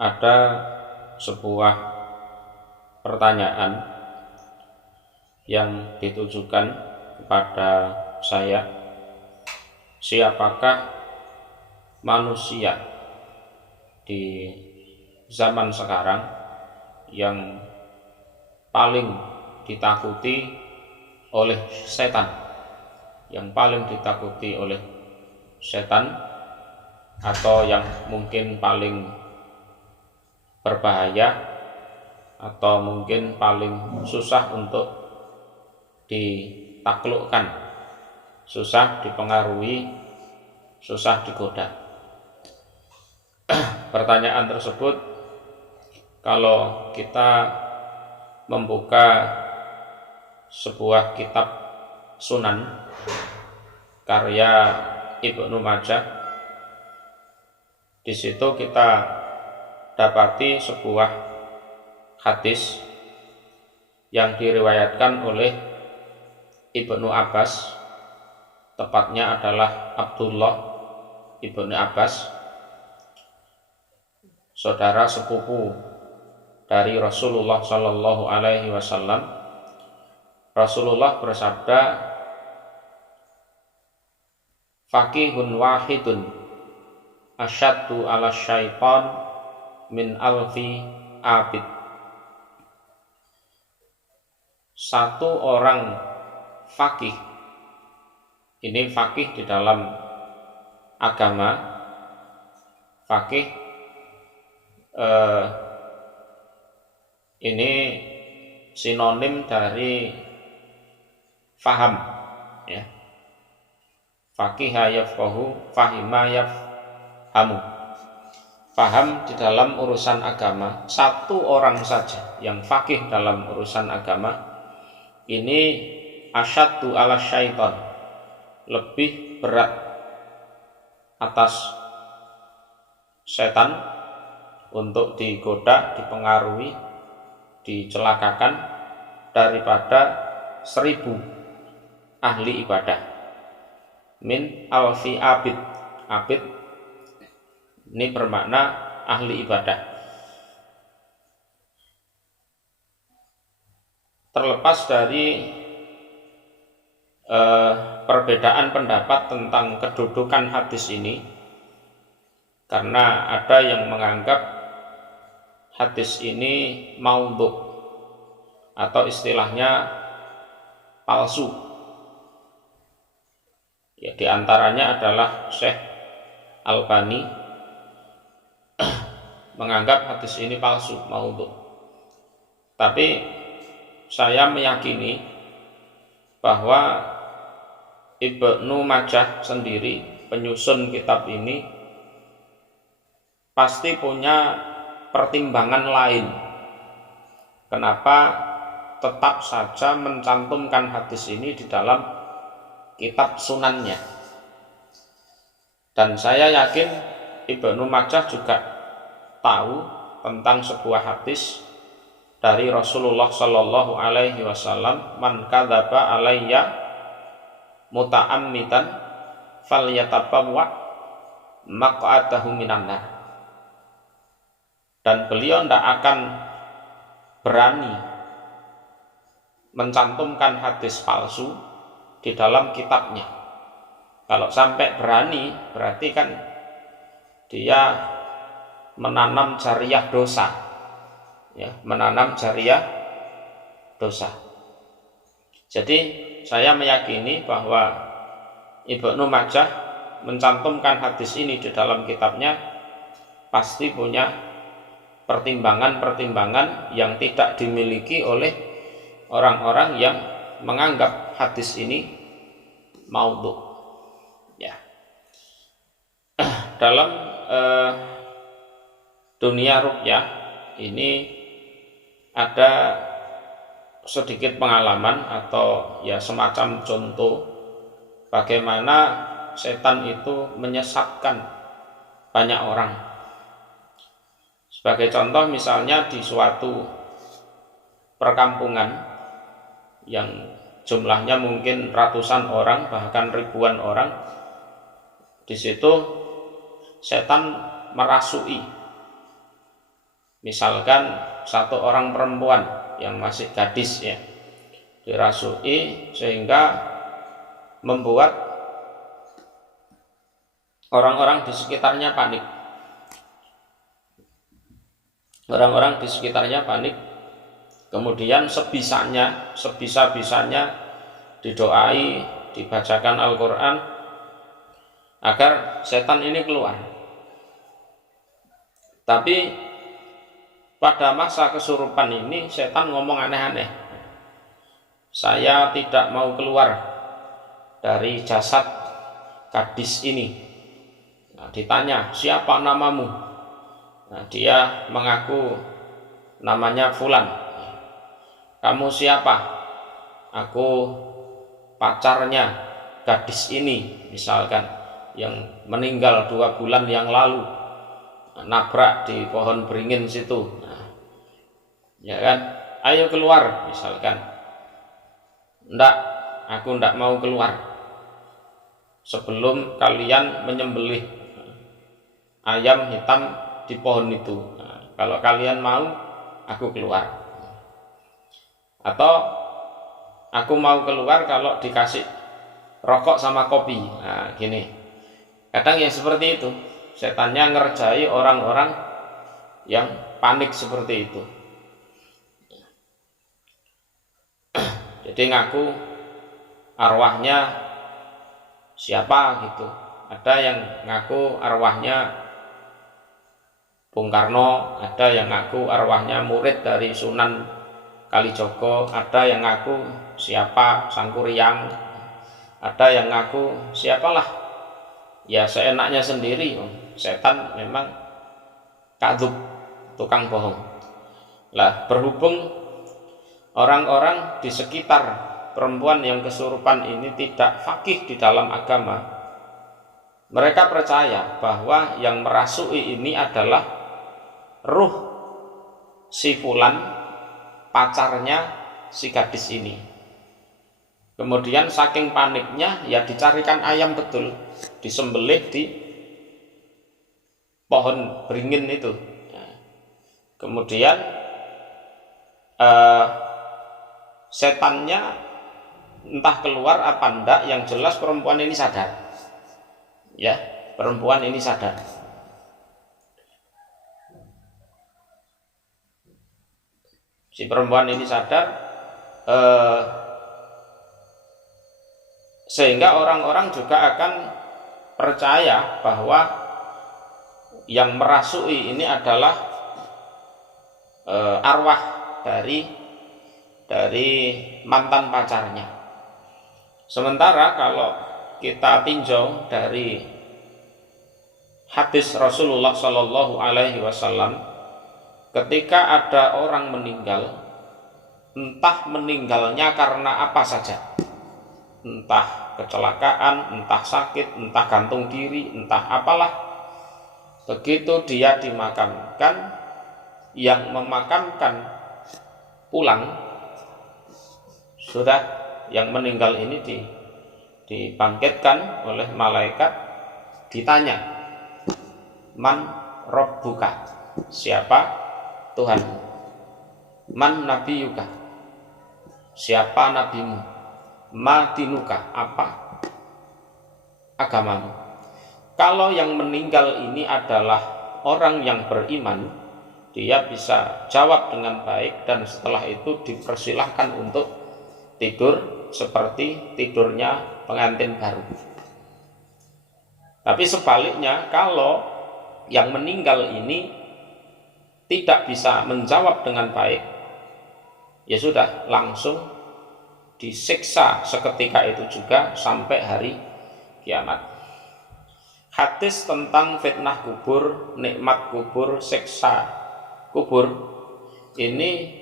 ada sebuah pertanyaan yang ditujukan kepada saya. Siapakah manusia di zaman sekarang yang paling ditakuti oleh setan? Yang paling ditakuti oleh setan, atau yang mungkin paling berbahaya, atau mungkin paling susah untuk ditaklukkan, susah dipengaruhi, susah digoda. Pertanyaan tersebut, kalau kita membuka sebuah kitab Sunan karya Ibnu Majah, di situ kita dapati sebuah hadis yang diriwayatkan oleh Ibnu Abbas, tepatnya adalah Abdullah Ibnu Abbas, saudara sepupu dari Rasulullah Shallallahu Alaihi Wasallam. Rasulullah bersabda, "Faqihun wahidun asyaddu ala syaitan min alfi abid." Satu orang faqih, ini faqih di dalam agama, faqih ini sinonim dari faham, ya. Faqiha yafqahu, fahima yafhamu. Faham di dalam urusan agama. Satu orang saja yang faqih dalam urusan agama ini asyaddu ala syaitan, lebih berat atas setan untuk digoda, dipengaruhi, dicelakakan daripada 1000 ahli ibadah. Min alfi abid. Abid ini bermakna ahli ibadah. Terlepas dari perbedaan pendapat tentang kedudukan hadis ini, karena ada yang menganggap hadis ini maudhu atau istilahnya palsu. Ya, di antaranya adalah Syekh Albani menganggap hadis ini palsu, maudhu. Tapi saya meyakini bahwa Ibnu Majah sendiri, penyusun kitab ini, pasti punya pertimbangan lain kenapa tetap saja mencantumkan hadis ini di dalam kitab sunannya. Dan saya yakin Ibnu Majah juga tahu tentang sebuah hadis dari Rasulullah Shallallahu Alaihi Wasallam, "Man kadzaba alayya muta'ammidan falyatabawwa maq'adahu minan nar." Dan beliau tidak akan berani mencantumkan hadis palsu di dalam kitabnya. Kalau sampai berani, berarti kan dia menanam jariyah dosa, ya, menanam jariyah dosa. Jadi saya meyakini bahwa Ibnu Majah mencantumkan hadis ini di dalam kitabnya pasti punya pertimbangan-pertimbangan yang tidak dimiliki oleh orang-orang yang menganggap hadis ini maudhu. Ya. Dalam dunia ruqyah ini ada sedikit pengalaman atau ya semacam contoh bagaimana setan itu menyesatkan banyak orang. Sebagai contoh, misalnya di suatu perkampungan yang jumlahnya mungkin ratusan orang, bahkan ribuan orang, di situ setan merasui Misalkan satu orang perempuan yang masih gadis ya dirasui sehingga membuat orang-orang di sekitarnya panik. Orang-orang di sekitarnya panik. Kemudian sebisa-bisanya didoai, dibacakan Al-Quran agar setan ini keluar. Tapi pada masa kesurupan ini setan ngomong aneh-aneh. Saya tidak mau keluar dari jasad gadis ini. Nah, ditanya, siapa namamu? Nah, dia mengaku namanya Fulan. Kamu siapa? Aku pacarnya gadis ini, misalkan, yang meninggal 2 bulan yang lalu, nabrak di pohon beringin situ. Nah, ya kan, ayo keluar, misalkan. Enggak, aku enggak mau keluar sebelum kalian menyembelih ayam hitam di pohon itu. Nah, kalau kalian mau, aku keluar. Atau aku mau keluar kalau dikasih rokok sama kopi. Nah, gini. Kadang yang seperti itu, setannya ngerjai orang-orang yang panik seperti itu. Jadi ngaku arwahnya siapa gitu. Ada yang ngaku arwahnya Bung Karno, ada yang ngaku arwahnya murid dari Sunan Kalijogo, ada yang ngaku siapa Sangkuriang, ada yang ngaku siapalah. Ya seenaknya sendiri. Setan memang kadzub, tukang bohong. Lah, berhubung orang-orang di sekitar perempuan yang kesurupan ini tidak faqih di dalam agama, mereka percaya bahwa yang merasui ini adalah ruh si Fulan, pacarnya si gadis ini. Kemudian saking paniknya ya dicarikan ayam betul, disembelih di pohon beringin itu. Kemudian setannya entah keluar apa enggak, yang jelas perempuan ini sadar. Ya, perempuan ini sadar. Si perempuan ini sadar, sehingga orang-orang juga akan percaya bahwa yang merasui ini adalah arwah dari mantan pacarnya. Sementara kalau kita tinjau dari hadis Rasulullah Shallallahu Alaihi Wasallam, ketika ada orang meninggal, entah meninggalnya karena apa saja, entah kecelakaan, entah sakit, entah gantung diri, entah apalah, begitu dia dimakamkan, yang memakamkan pulang, sudah yang meninggal ini dibangkitkan oleh malaikat, ditanya, man rabbuka, siapa Tuhanmu? Man nabiyuka, siapa nabimu? Ma dinuka, apa agamamu? Kalau yang meninggal ini adalah orang yang beriman, dia bisa jawab dengan baik, dan setelah itu dipersilahkan untuk tidur seperti tidurnya pengantin baru. Tapi sebaliknya, kalau yang meninggal ini tidak bisa menjawab dengan baik, ya sudah, langsung disiksa seketika itu juga sampai hari kiamat. Hadis tentang fitnah kubur, nikmat kubur, siksa kubur ini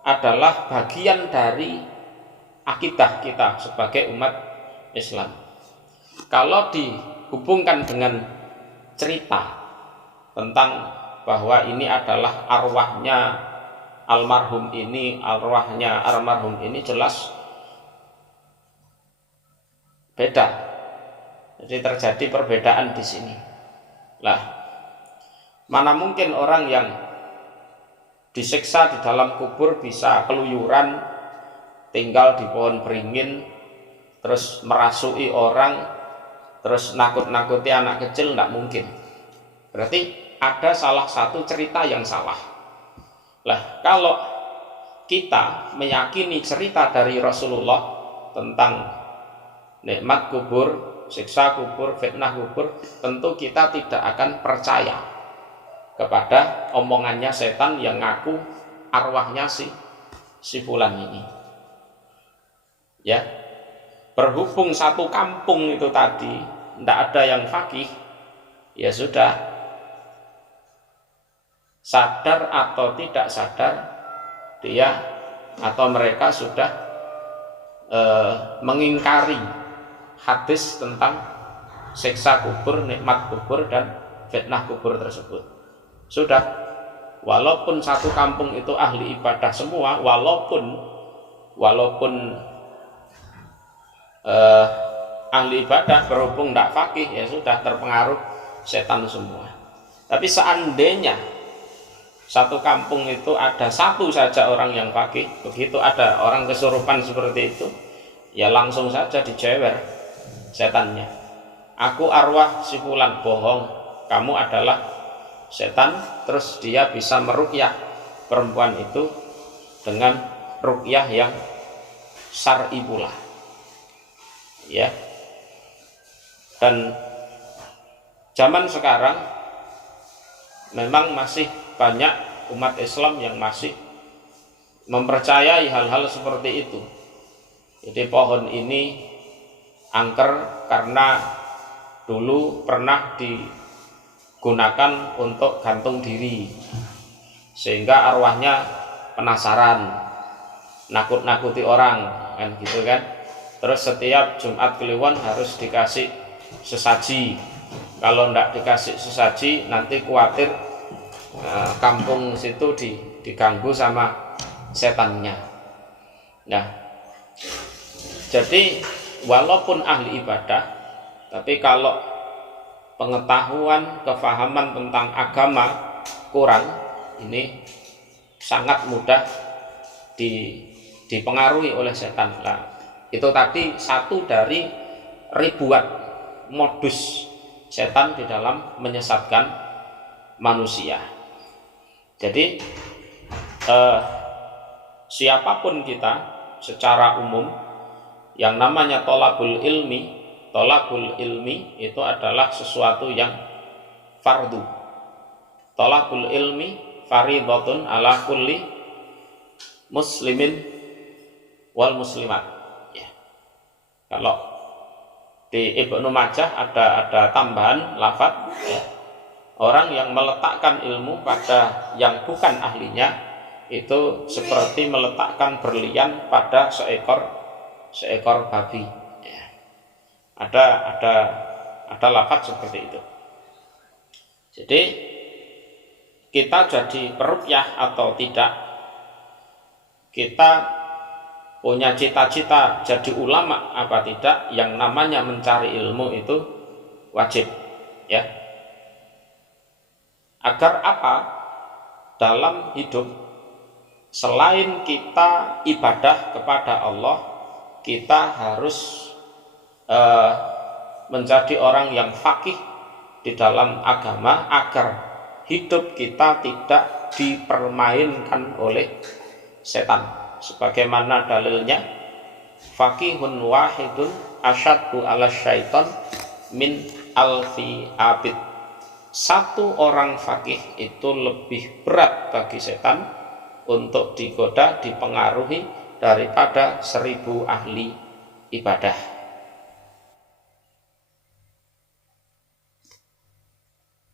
adalah bagian dari akidah kita sebagai umat Islam. Kalau dihubungkan dengan cerita tentang bahwa ini adalah arwahnya almarhum ini, arwahnya almarhum ini, jelas beda. Jadi terjadi perbedaan di sini. Lah, Mana mungkin orang yang disiksa di dalam kubur bisa keluyuran, tinggal di pohon beringin, terus merasuki orang, terus nakut-nakuti anak kecil, tidak mungkin. Berarti ada salah satu cerita yang salah. Lah, kalau kita meyakini cerita dari Rasulullah tentang nikmat kubur, siksa kubur, fitnah kubur, tentu kita tidak akan percaya kepada omongannya setan yang ngaku arwahnya si fulan ini. Ya, berhubung satu kampung itu tadi tidak ada yang fakih, ya sudah, sadar atau tidak sadar, dia atau mereka sudah mengingkari hadis tentang siksa kubur, nikmat kubur, dan fitnah kubur tersebut. Sudah, walaupun satu kampung itu ahli ibadah semua, walaupun ahli ibadah, berhubung tidak fakih, ya sudah terpengaruh setan semua. Tapi seandainya satu kampung itu ada satu saja orang yang fakih, begitu ada orang kesurupan seperti itu, ya langsung saja dijewer setannya. Aku arwah si fulan, bohong, kamu adalah setan. Terus dia bisa meruqyah perempuan itu dengan ruqyah yang syar'i pula, ya. Dan zaman sekarang memang masih banyak umat Islam yang masih mempercayai hal-hal seperti itu. Jadi pohon ini angker karena dulu pernah digunakan untuk gantung diri, sehingga arwahnya penasaran, nakut-nakuti orang, kan gitu kan. Terus setiap Jumat Kliwon harus dikasih sesaji. Kalau tidak dikasih sesaji, nanti khawatir kampung situ diganggu sama setannya. Nah, jadi walaupun ahli ibadah, tapi kalau pengetahuan, kefahaman tentang agama kurang, ini sangat mudah dipengaruhi oleh setan. Nah, itu tadi satu dari ribuan modus setan di dalam menyesatkan manusia. Jadi siapapun kita secara umum, yang namanya tolabul ilmi itu adalah sesuatu yang fardu. Tolabul ilmi faridhatun ala kulli muslimin wal muslimat, ya. Kalau di Ibnu Majah ada tambahan lafaz, ya. Orang yang meletakkan ilmu pada yang bukan ahlinya itu seperti meletakkan berlian pada seekor babi. Ya. Ada lafaz seperti itu. Jadi kita jadi peruqyah atau tidak, kita punya cita-cita jadi ulama apa tidak, yang namanya mencari ilmu itu wajib, ya. Agar apa? Dalam hidup, selain kita ibadah kepada Allah, kita harus menjadi orang yang faqih di dalam agama, agar hidup kita tidak dipermainkan oleh setan. Sebagaimana dalilnya, faqihun wahidun asyaddu ala syaitan min alfi abid. Satu orang faqih itu lebih berat bagi setan untuk digoda, dipengaruhi daripada 1000 ahli ibadah.